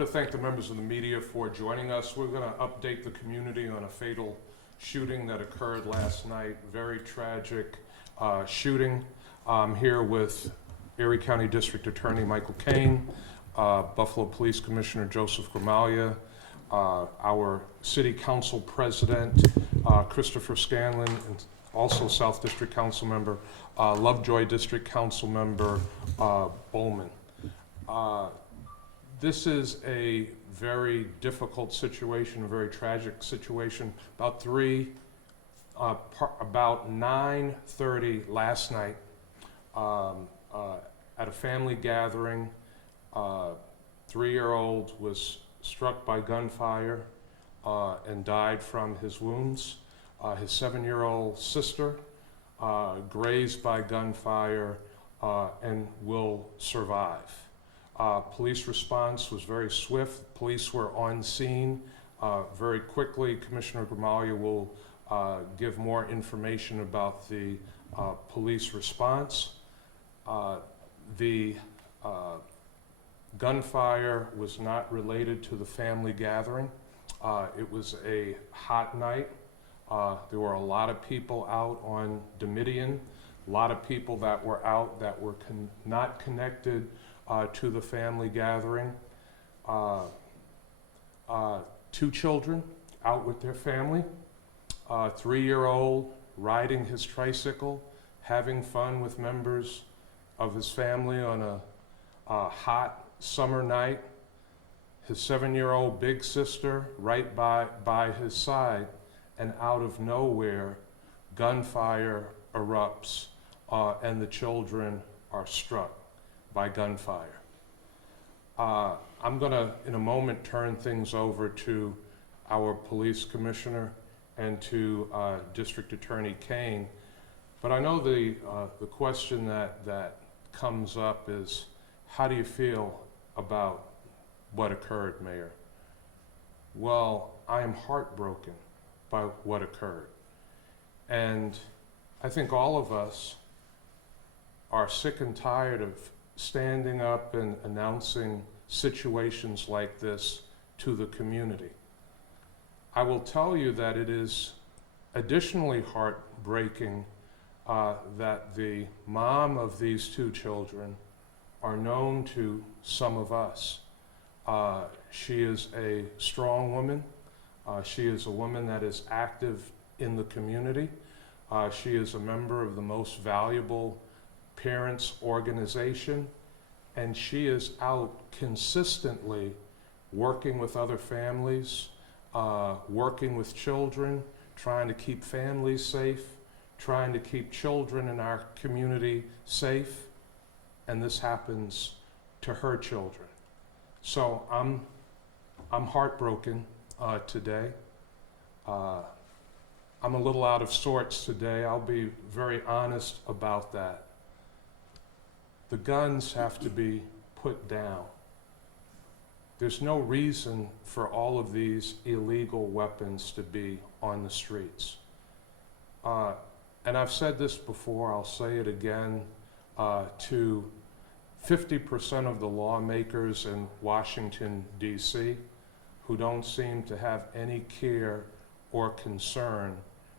want to thank the members of the media for joining us. We're going to update the community on a fatal shooting that occurred last night. Very tragic shooting. I'm here with Erie County District Attorney Michael Kane, Buffalo Police Commissioner Joseph Gramaglia, our City Council President Christopher Scanlon, and also South District Council Member, Lovejoy District Council Member Bowman. This is a very difficult situation, a very tragic situation. About 9:30 last night, at a family gathering, 3-year-old was struck by gunfire and died from his wounds. His 7-year-old sister grazed by gunfire and will survive. Police response was very swift. Police were on scene very quickly. Commissioner Gramaglia will give more information about the police response. The gunfire was not related to the family gathering. It was a hot night. There were a lot of people out on Domitian, a lot of people that were out that were not connected to the family gathering. 2 children out with their family, 3-year-old riding his tricycle, having fun with members of his family on a hot summer night. His 7-year-old big sister right by his side, and out of nowhere, gunfire erupts and the children are struck by gunfire. I'm gonna, in a moment, turn things over to our police commissioner and to District Attorney Kane. But I know the question that comes up is, how do you feel about what occurred, Mayor? Well, I am heartbroken by what occurred. And I think all of us are sick and tired of standing up and announcing situations like this to the community. I will tell you that it is additionally heartbreaking that the mom of these 2 children are known to some of us. She is a strong woman. She is a woman that is active in the community. She is a member of the most valuable parents organization, and she is out consistently working with other families, working with children, trying to keep families safe, trying to keep children in our community safe, and this happens to her children. So I'm heartbroken today. I'm a little out of sorts today. I'll be very honest about that. The guns have to be put down. There's no reason for all of these illegal weapons to be on the streets. And I've said this before, I'll say it again, to 50% of the lawmakers in Washington, D.C., who don't seem to have any care or concern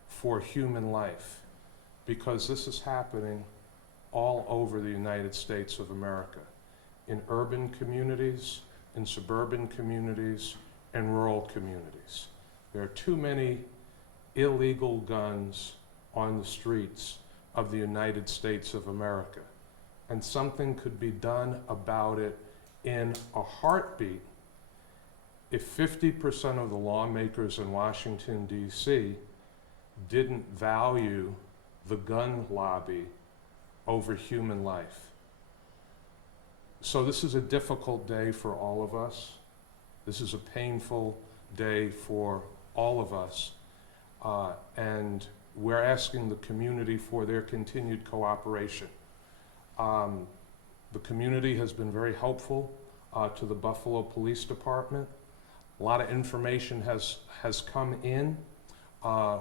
for human life, because this is happening all over the United States of America, in urban communities, in suburban communities, and rural communities. There are too many illegal guns on the streets of the United States of America, and something could be done about it in a heartbeat if 50% of the lawmakers in Washington, D.C. didn't value the gun lobby over human life. So this is a difficult day for all of us. This is a painful day for all of us. And we're asking the community for their continued cooperation. The community has been very helpful to the Buffalo Police Department. A lot of information has come in.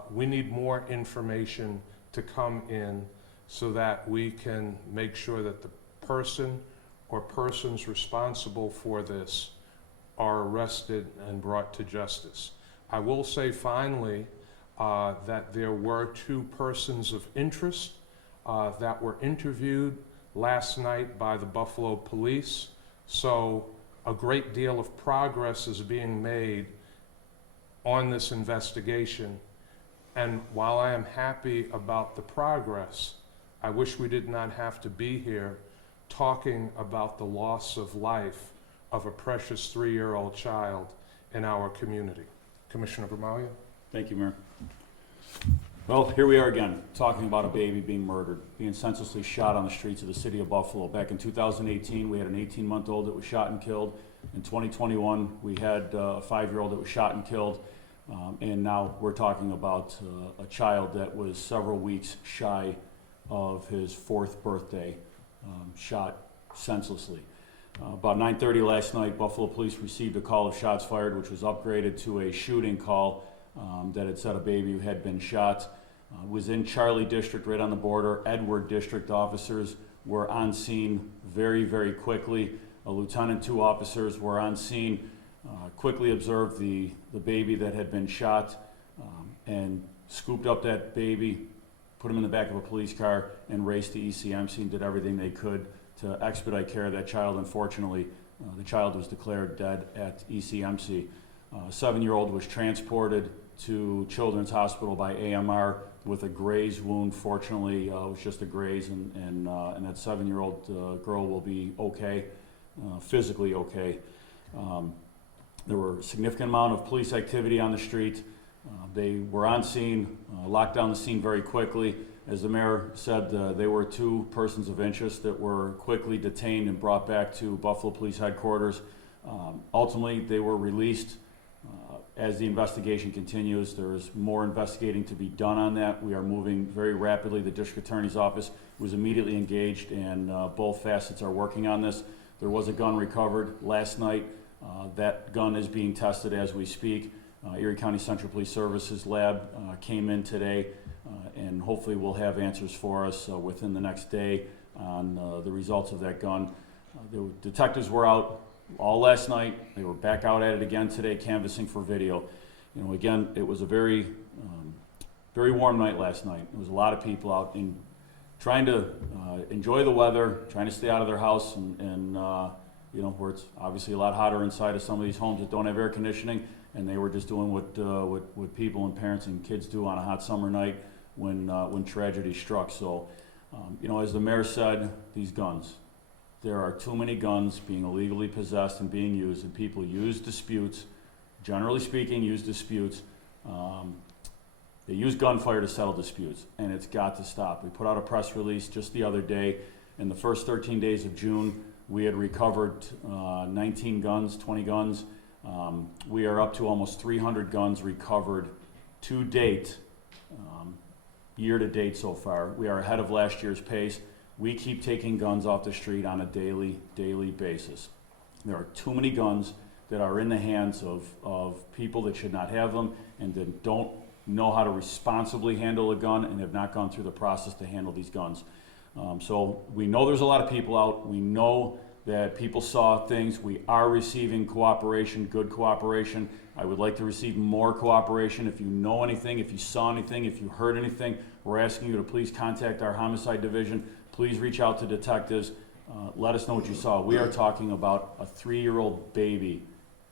We need more information to come in so that we can make sure that the person or persons responsible for this are arrested and brought to justice. I will say finally that there were 2 persons of interest that were interviewed last night by the Buffalo Police. So a great deal of progress is being made on this investigation. And while I am happy about the progress, I wish we did not have to be here talking about the loss of life of a precious 3-year-old child in our community. Commissioner Gramaglia? Thank you, Mayor. Well, here we are again, talking about a baby being murdered, being senselessly shot on the streets of the city of Buffalo. Back in 2018, we had an 18-month-old that was shot and killed. In 2021, we had a 5-year-old that was shot and killed. And now we're talking about a child that was several weeks shy of his 4th birthday, shot senselessly. About 9:30 last night, Buffalo Police received a call of shots fired, which was upgraded to a shooting call that had said a baby had been shot. It was in Charlie District, right on the border. Edward District officers were on scene very, very quickly. A lieutenant, 2 officers were on scene, quickly observed the baby that had been shot, and scooped up that baby, put him in the back of a police car, and raced to ECMC and did everything they could to expedite care of that child. Unfortunately, the child was declared dead at ECMC. A 7-year-old was transported to Children's Hospital by AMR with a graze wound. Fortunately, it was just a graze, and that 7-year-old girl will be okay, physically okay. There were a significant amount of police activity on the street. They were on scene, locked down the scene very quickly. As the mayor said, they were 2 persons of interest that were quickly detained and brought back to Buffalo Police Headquarters. Ultimately, they were released. As the investigation continues, there is more investigating to be done on that. We are moving very rapidly. The District Attorney's Office was immediately engaged, and both facets are working on this. There was a gun recovered last night. That gun is being tested as we speak. Erie County Central Police Services lab came in today, and hopefully will have answers for us within the next day on the results of that gun. The detectives were out all last night. They were back out at it again today, canvassing for video. You know, again, it was a very, very warm night last night. There was a lot of people out trying to enjoy the weather, trying to stay out of their house, and you know, where it's obviously a lot hotter inside of some of these homes that don't have air conditioning, and they were just doing what people and parents and kids do on a hot summer night when tragedy struck. So, you know, as the mayor said, these guns. There are too many guns being illegally possessed and being used, and people use disputes, generally speaking, they use gunfire to settle disputes, and it's got to stop. We put out a press release just the other day. In the first 13 days of June, we had recovered 19 guns, 20 guns. We are up to almost 300 guns recovered to date, year to date so far. We are ahead of last year's pace. We keep taking guns off the street on a daily basis. There are too many guns that are in the hands of people that should not have them, and that don't know how to responsibly handle a gun and have not gone through the process to handle these guns. So we know there's a lot of people out. We know that people saw things. We are receiving cooperation, good cooperation. I would like to receive more cooperation. If you know anything, if you saw anything, if you heard anything, we're asking you to please contact our homicide division. Please reach out to detectives. Let us know what you saw. We are talking about a 3-year-old baby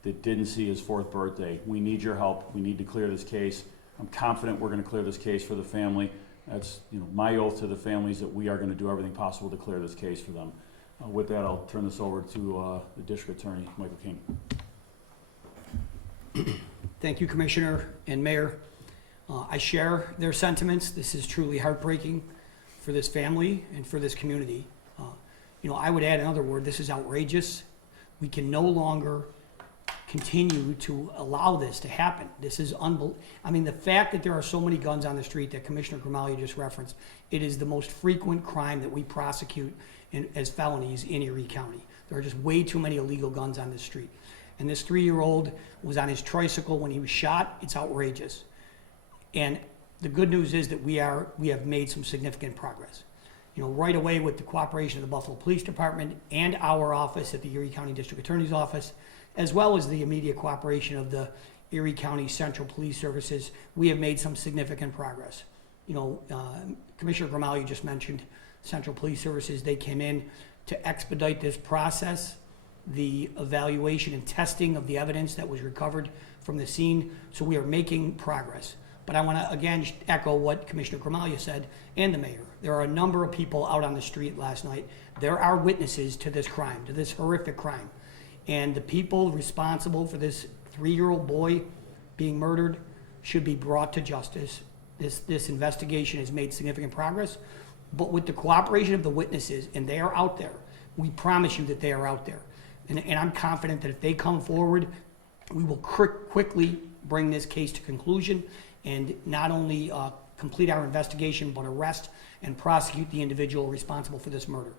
that didn't see his 4th birthday. We need your help. We need to clear this case. I'm confident we're going to clear this case for the family. That's, you know, my oath to the families that we are going to do everything possible to clear this case for them. With that, I'll turn this over to the District Attorney, Michael King. Thank you, Commissioner and Mayor. I share their sentiments. This is truly heartbreaking for this family and for this community. You know, I would add another word. This is outrageous. We can no longer continue to allow this to happen. This is unbelievable. I mean, the fact that there are so many guns on the street that Commissioner Gramaglia just referenced, it is the most frequent crime that we prosecute as felonies in Erie County. There are just way too many illegal guns on this street. And this 3-year-old was on his tricycle when he was shot. It's outrageous. And the good news is that we have made some significant progress. You know, right away with the cooperation of the Buffalo Police Department and our office at the Erie County District Attorney's Office, as well as the immediate cooperation of the Erie County Central Police Services, we have made some significant progress. You know, Commissioner Grimaldi just mentioned Central Police Services. They came in to expedite this process, the evaluation and testing of the evidence that was recovered from the scene. So we are making progress. But I want to again echo what Commissioner Grimaldi said and the mayor. There are a number of people out on the street last night. There are witnesses to this crime, to this horrific crime. And the people responsible for this 3-year-old boy being murdered should be brought to justice. This investigation has made significant progress, but with the cooperation of the witnesses, and they are out there, we promise you that they are out there. And I'm confident that if they come forward, we will quickly bring this case to conclusion and not only complete our investigation, but arrest and prosecute the individual responsible for this murder.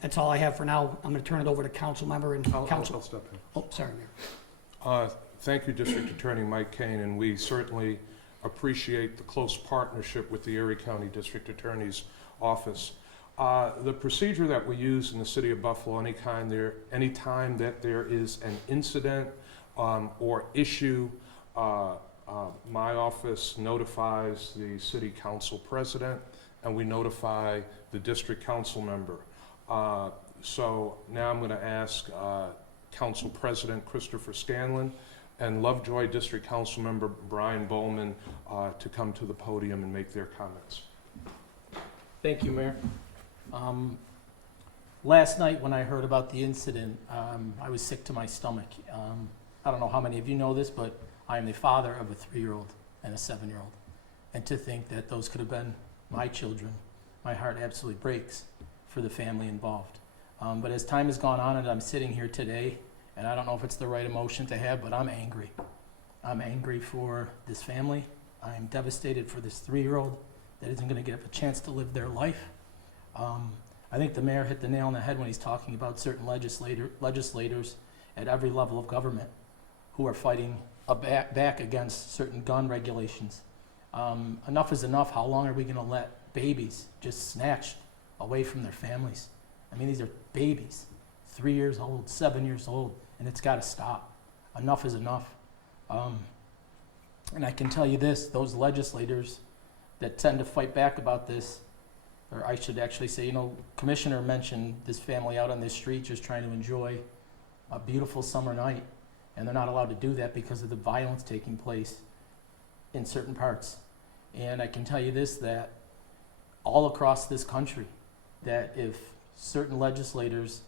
That's all I have for now. I'm going to turn it over to council member and council. I'll step in. Oh, sorry, Mayor. Thank you, District Attorney Mike Kane, and we certainly appreciate the close partnership with the Erie County District Attorney's Office. The procedure that we use in the city of Buffalo, anytime that there is an incident or issue, my office notifies the city council president, and we notify the district council member. So now I'm going to ask Council President Christopher Scanlon and Lovejoy District Council Member Brian Bowman to come to the podium and make their comments. Thank you, Mayor. Last night when I heard about the incident, I was sick to my stomach. I don't know how many of you know this, but I am the father of a 3-year-old and a 7-year-old. And to think that those could have been my children, my heart absolutely breaks for the family involved. But as time has gone on and I'm sitting here today, and I don't know if it's the right emotion to have, but I'm angry. I'm angry for this family. I'm devastated for this 3-year-old that isn't going to get a chance to live their life. I think the mayor hit the nail on the head when he's talking about certain legislators at every level of government who are fighting back against certain gun regulations. Enough is enough. How long are we going to let babies just snatched away from their families? I mean, these are babies, 3 years old, 7 years old, and it's got to stop. Enough is enough. And I can tell you this, those legislators that tend to fight back about this, or I should actually say, you know, Commissioner mentioned this family out on the street just trying to enjoy a beautiful summer night, and they're not allowed to do that because of the violence taking place in certain parts. And I can tell you this, that all across this country, that if certain legislators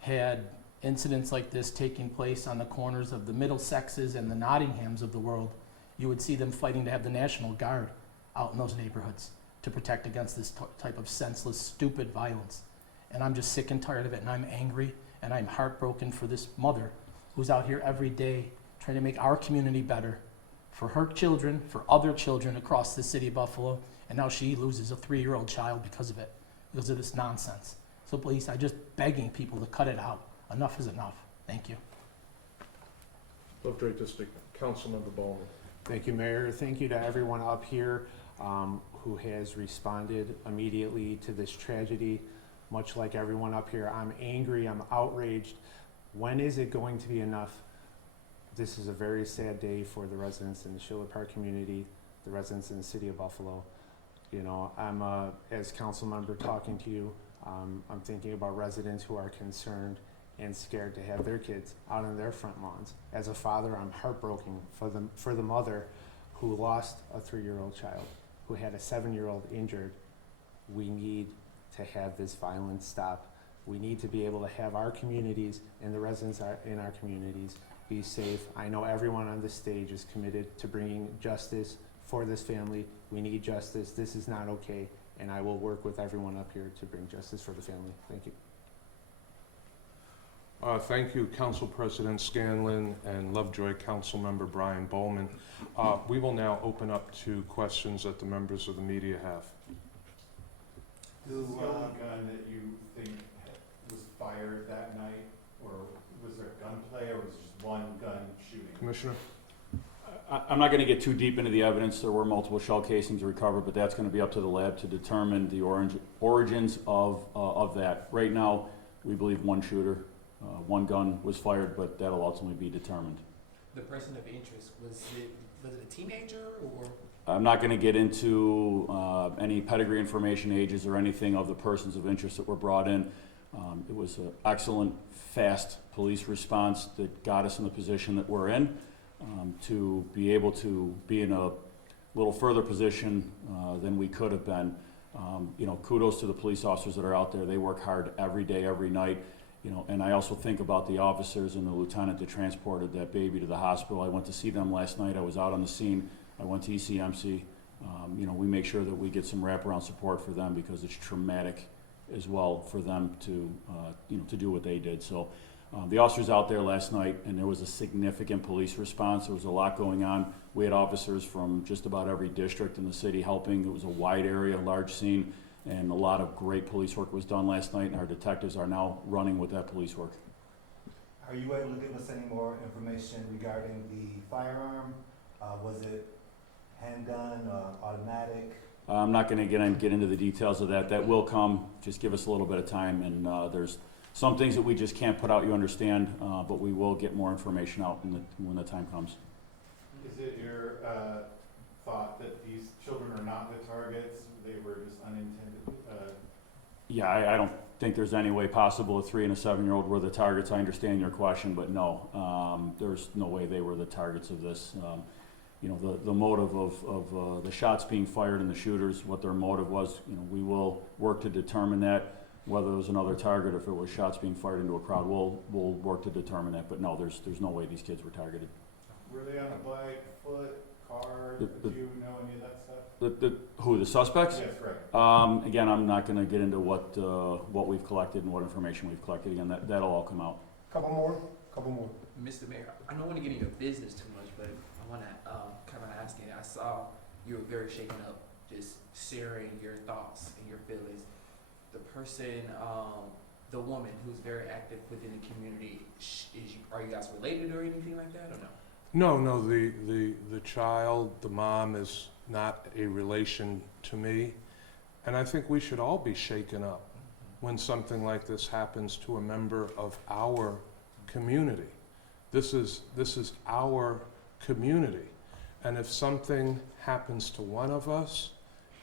had incidents like this taking place on the corners of the Middlesexes and the Nottinghams of the world, you would see them fighting to have the National Guard out in those neighborhoods to protect against this type of senseless, stupid violence. And I'm just sick and tired of it, and I'm angry, and I'm heartbroken for this mother who's out here every day trying to make our community better for her children, for other children across the city of Buffalo, and now she loses a 3-year-old child because of it, because of this nonsense. So please, I'm just begging people to cut it out. Enough is enough. Thank you. Lovejoy District Councilmember Bowman. Thank you, Mayor. Thank you to everyone up here who has responded immediately to this tragedy. Much like everyone up here, I'm angry, I'm outraged. When is it going to be enough? This is a very sad day for the residents in the Schiller Park community, the residents in the city of Buffalo. You know, I'm as council member talking to you, I'm thinking about residents who are concerned and scared to have their kids out on their front lawns. As a father, I'm heartbroken for the mother who lost a 3-year-old child, who had a 7-year-old injured. We need to have this violence stop. We need to be able to have our communities and the residents in our communities be safe. I know everyone on this stage is committed to bringing justice for this family. We need justice. This is not okay, and I will work with everyone up here to bring justice for the family. Thank you. Thank you, Council President Scanlon and Lovejoy Councilmember Brian Bowman. We will now open up to questions that the members of the media have. Is this the only gun that you think was fired that night, or was there gunplay, or was it just one gun shooting? Commissioner? I'm not going to get too deep into the evidence. There were multiple shell casings recovered, but that's going to be up to the lab to determine the origins of that. Right now, we believe one shooter One gun was fired, but that'll ultimately be determined. The person of interest, was it a teenager or? I'm not going to get into any pedigree information, ages, or anything of the persons of interest that were brought in. It was an excellent, fast police response that got us in the position that we're in. To be able to be in a little further position than we could have been. Kudos to the police officers that are out there. They work hard every day, every night. And I also think about the officers and the lieutenant that transported that baby to the hospital. I went to see them last night. I was out on the scene. I went to ECMC. We make sure that we get some wraparound support for them because it's traumatic as well for them to do what they did. So the officers out there last night, and there was a significant police response. There was a lot going on. We had officers from just about every district in the city helping. It was a wide area, large scene, and a lot of great police work was done last night, and our detectives are now running with that police work. Are you able to give us any more information regarding the firearm? Was it handgun, automatic? I'm not going to get into the details of that. That will come. Just give us a little bit of time, and there's some things that we just can't put out, you understand, but we will get more information out when the time comes. Is it your thought that these children are not the targets, they were just unintended? Yeah, I don't think there's any way possible a 3 and a 7-year-old were the targets. I understand your question, but no, there's no way they were the targets of this. The motive of the shots being fired and the shooters, what their motive was, we will work to determine that. Whether it was another target or if it was shots being fired into a crowd, we'll work to determine that. But no, there's no way these kids were targeted. Were they on a bike, foot, car? Do you know any of that stuff? Who, the suspects? Yes, right. Again, I'm not going to get into what we've collected and what information we've collected. Again, that'll all come out. Couple more. Mr. Mayor, I don't want to get into your business too much, but I want to kind of ask you. I saw you were very shaken up, just sharing your thoughts and your feelings. The person, the woman who's very active within the community, are you guys related or anything like that, or no? No, the child, the mom is not a relation to me. And I think we should all be shaken up when something like this happens to a member of our community. This is our community. And if something happens to one of us,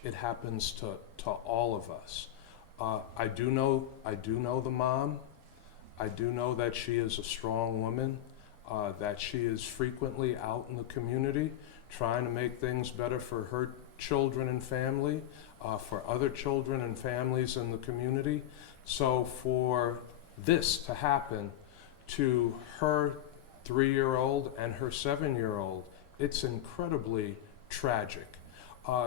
it happens to all of us. I do know the mom. I do know that she is a strong woman, that she is frequently out in the community trying to make things better for her children and family, for other children and families in the community. So for this to happen to her 3-year-old and her 7-year-old, it's incredibly tragic.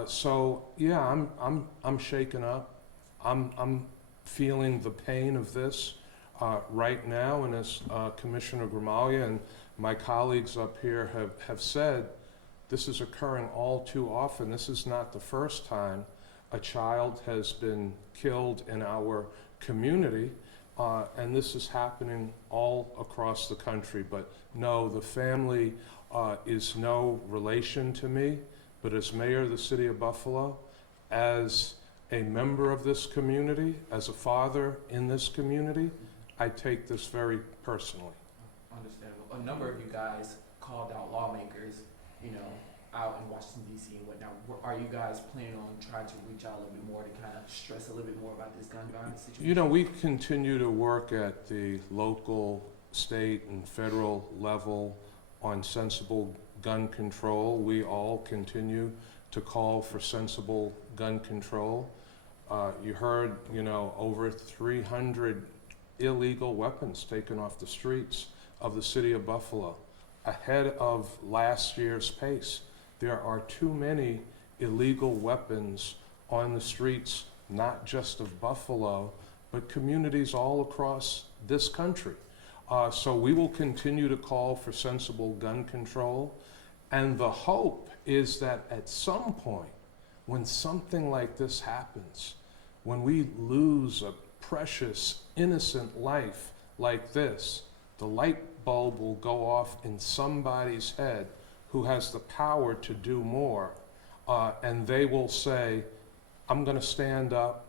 So yeah, I'm shaken up. I'm feeling the pain of this right now, and as Commissioner Gramaglia and my colleagues up here have said, this is occurring all too often. This is not the first time a child has been killed in our community, and this is happening all across the country. But no, the family is no relation to me, but as mayor of the city of Buffalo, as a member of this community, as a father in this community, I take this very personally. Understandable. A number of you guys called out lawmakers, out in Washington, D.C. and whatnot. Are you guys planning on trying to reach out a little bit more to kind of stress a little bit more about this gun violence situation? We continue to work at the local, state, and federal level on sensible gun control. We all continue to call for sensible gun control. You heard, over 300 illegal weapons taken off the streets of the city of Buffalo, ahead of last year's pace. There are too many illegal weapons on the streets, not just of Buffalo, but communities all across this country. So we will continue to call for sensible gun control. And the hope is that at some point, when something like this happens, when we lose a precious, innocent life like this, the light bulb will go off in somebody's head who has the power to do more, and they will say, I'm going to stand up,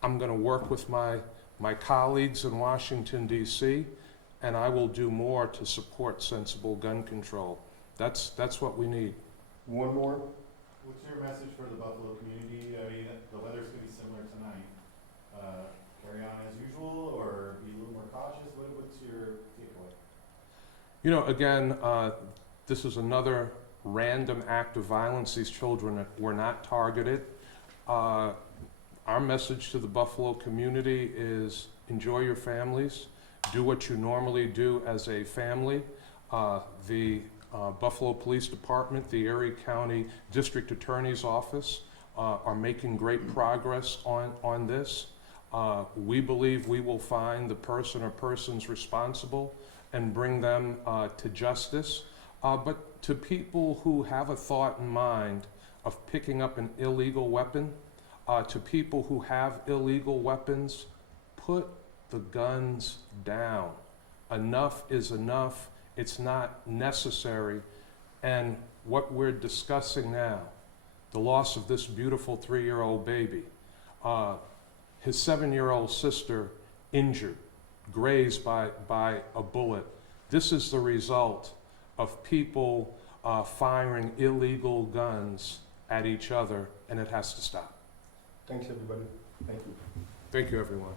I'm going to work with my my colleagues in Washington, D.C., and I will do more to support sensible gun control. That's what we need. One more. What's your message for the Buffalo community? I mean, the weather's gonna be similar tonight. Carry on as usual, or be a little more cautious? What's your takeaway? You know, again, this is another random act of violence. These children were not targeted. Our message to the Buffalo community is enjoy your families, do what you normally do as a family. The Buffalo Police Department, the Erie County District Attorney's Office are making great progress on this. We believe we will find the person or persons responsible and bring them to justice. But to people who have a thought in mind of picking up an illegal weapon, to people who have illegal weapons, put the guns down. Enough is enough. It's not necessary. And what we're discussing now, the loss of this beautiful 3-year-old baby, his 7-year-old sister injured, grazed by a bullet. This is the result of people firing illegal guns at each other, and it has to stop. Thanks, everybody. Thank you. Thank you, everyone.